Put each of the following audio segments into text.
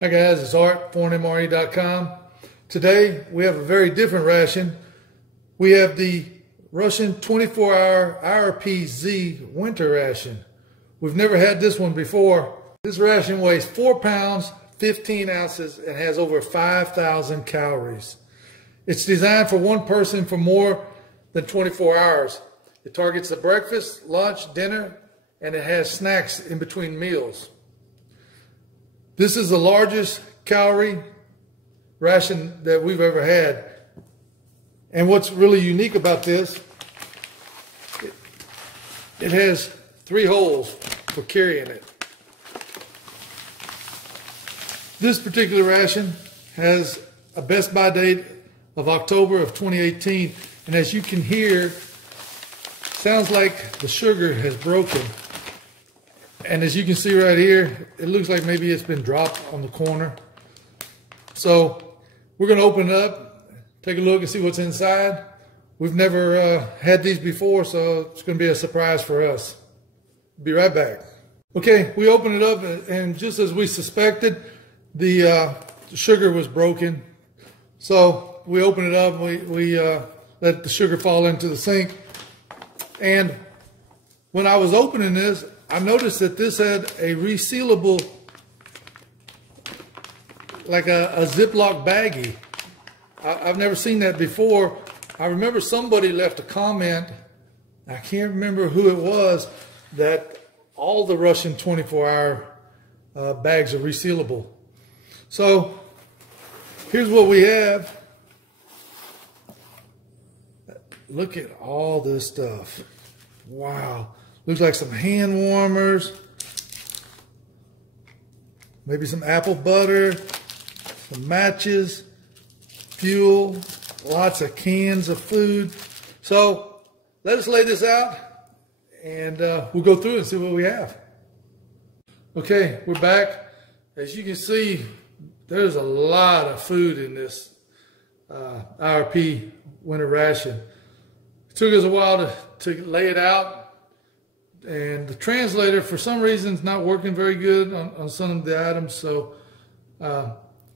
Hi guys, it's Art, ForeignMRE.com. Today we have a very different ration. We have the Russian 24-hour IRP-Z winter ration. We've never had this one before. This ration weighs 4 pounds, 15 ounces, and has over 5,000 calories. It's designed for one person for more than 24 hours. It targets the breakfast, lunch, dinner, and it has snacks in between meals. This is the largest calorie ration that we've ever had. And what's really unique about this, it has 3 holes for carrying it. This particular ration has a best by date of October of 2018. And as you can hear, sounds like the sugar has broken. And as you can see right here, it looks like maybe it's been dropped on the corner. So we're going to open it up, take a look and see what's inside. We've never had these before, so it's going to be a surprise for us. Be right back. Okay, we opened it up, and just as we suspected, the sugar was broken. So we opened it up, we let the sugar fall into the sink. And when I was opening this, I noticed that this had a resealable, like a Ziploc baggie. I've never seen that before. I remember somebody left a comment, I can't remember who it was, that all the Russian 24-hour bags are resealable. So here's what we have. Look at all this stuff. Wow. Looks like some hand warmers, maybe some apple butter, some matches, fuel, lots of cans of food. So let us lay this out and we'll go through and see what we have. Okay, we're back. As you can see, there's a lot of food in this IRP winter ration. It took us a while to lay it out. And the translator, for some reason, is not working very good on some of the items. So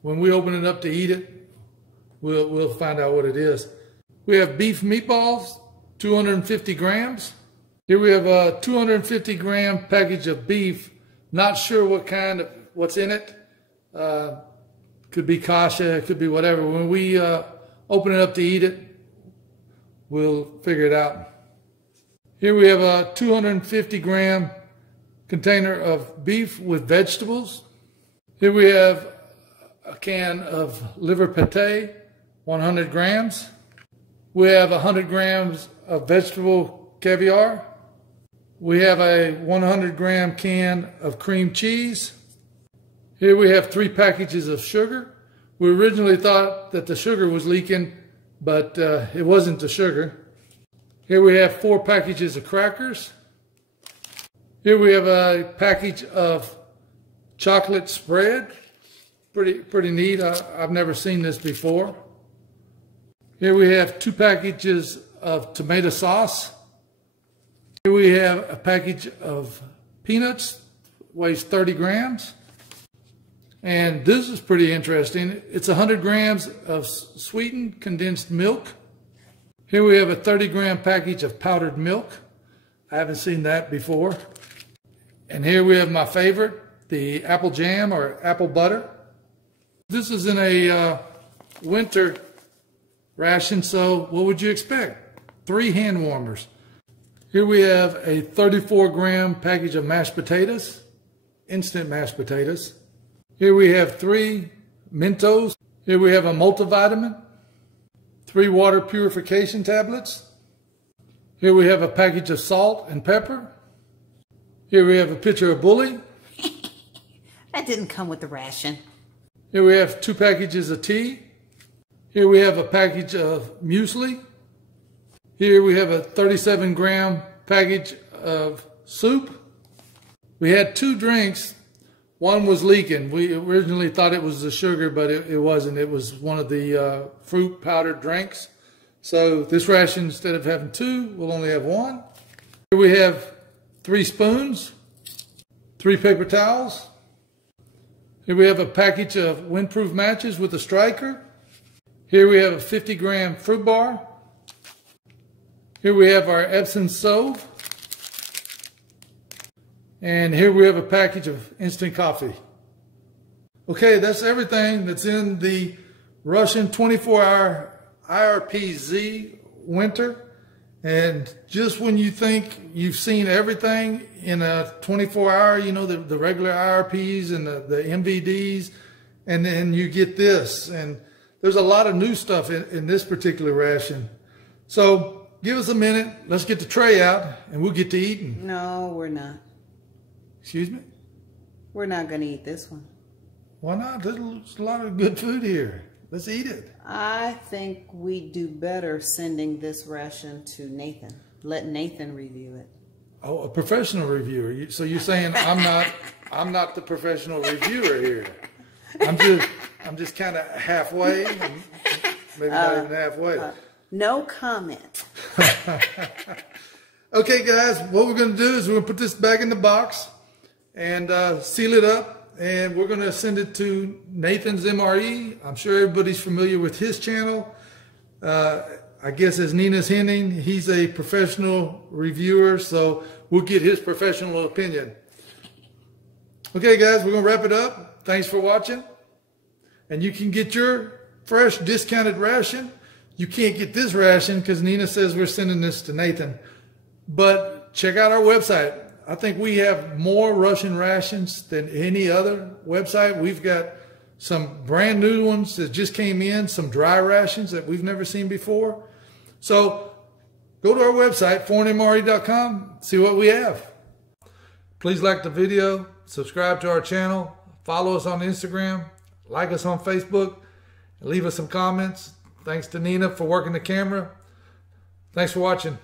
when we open it up to eat it, we'll find out what it is. We have beef meatballs, 250 grams. Here we have a 250 gram package of beef. Not sure what's in it. Could be kasha, it could be whatever. When we open it up to eat it, we'll figure it out. Here we have a 250 gram container of beef with vegetables. Here we have a can of liver pate, 100 grams. We have 100 grams of vegetable caviar. We have a 100 gram can of cream cheese. Here we have 3 packages of sugar. We originally thought that the sugar was leaking, but it wasn't the sugar. Here we have 4 packages of crackers. Here we have a package of chocolate spread. Pretty neat. I've never seen this before. Here we have 2 packages of tomato sauce. Here we have a package of peanuts, weighs 30 grams. And this is pretty interesting. It's 100 grams of sweetened condensed milk. Here we have a 30 gram package of powdered milk. I haven't seen that before. And here we have my favorite, the apple jam or apple butter. This is in a winter ration, so what would you expect? 3 hand warmers. Here we have a 34 gram package of mashed potatoes, instant mashed potatoes. Here we have 3 Mentos. Here we have a multivitamin. 3 water purification tablets. Here we have a package of salt and pepper. Here we have a pitcher of bully. That didn't come with the ration. Here we have 2 packages of tea. Here we have a package of muesli. Here we have a 37 gram package of soup. We had 2 drinks. One was leaking. We originally thought it was the sugar, but it wasn't. It was one of the fruit powdered drinks. So this ration, instead of having 2, we'll only have 1. Here we have 3 spoons, 3 paper towels, Here we have a package of windproof matches with a striker. Here we have a 50-gram fruit bar. Here we have our Epsom stove. And here we have a package of instant coffee. Okay, that's everything that's in the Russian 24-hour IRP-Z winter. And just when you think you've seen everything in a 24-hour, you know, the regular IRPs and the MVDs, and then you get this. And there's a lot of new stuff in this particular ration. So give us a minute. Let's get the tray out and we'll get to eating. No, we're not. Excuse me? We're not going to eat this one. Why not? There's a lot of good food here. Let's eat it. I think we'd do better sending this ration to Nathan. Let Nathan review it. Oh, a professional reviewer. So you're saying I'm not the professional reviewer here. I'm just kind of halfway, maybe not even halfway. No comment. Okay, guys, what we're going to do is we're going to put this back in the box and seal it up. And we're going to send it to Nathan's MRE. I'm sure everybody's familiar with his channel. I guess as Nina's hinting, he's a professional reviewer, so we'll get his professional opinion. Okay, guys, we're going to wrap it up. Thanks for watching. And you can get your fresh discounted ration. You can't get this ration because Nina says we're sending this to Nathan. But check out our website. I think we have more Russian rations than any other website. We've got some brand new ones that just came in, some dry rations that we've never seen before. So go to our website, ForeignMRE.com, see what we have. Please like the video, subscribe to our channel, follow us on Instagram, like us on Facebook, and leave us some comments. Thanks to Nina for working the camera. Thanks for watching.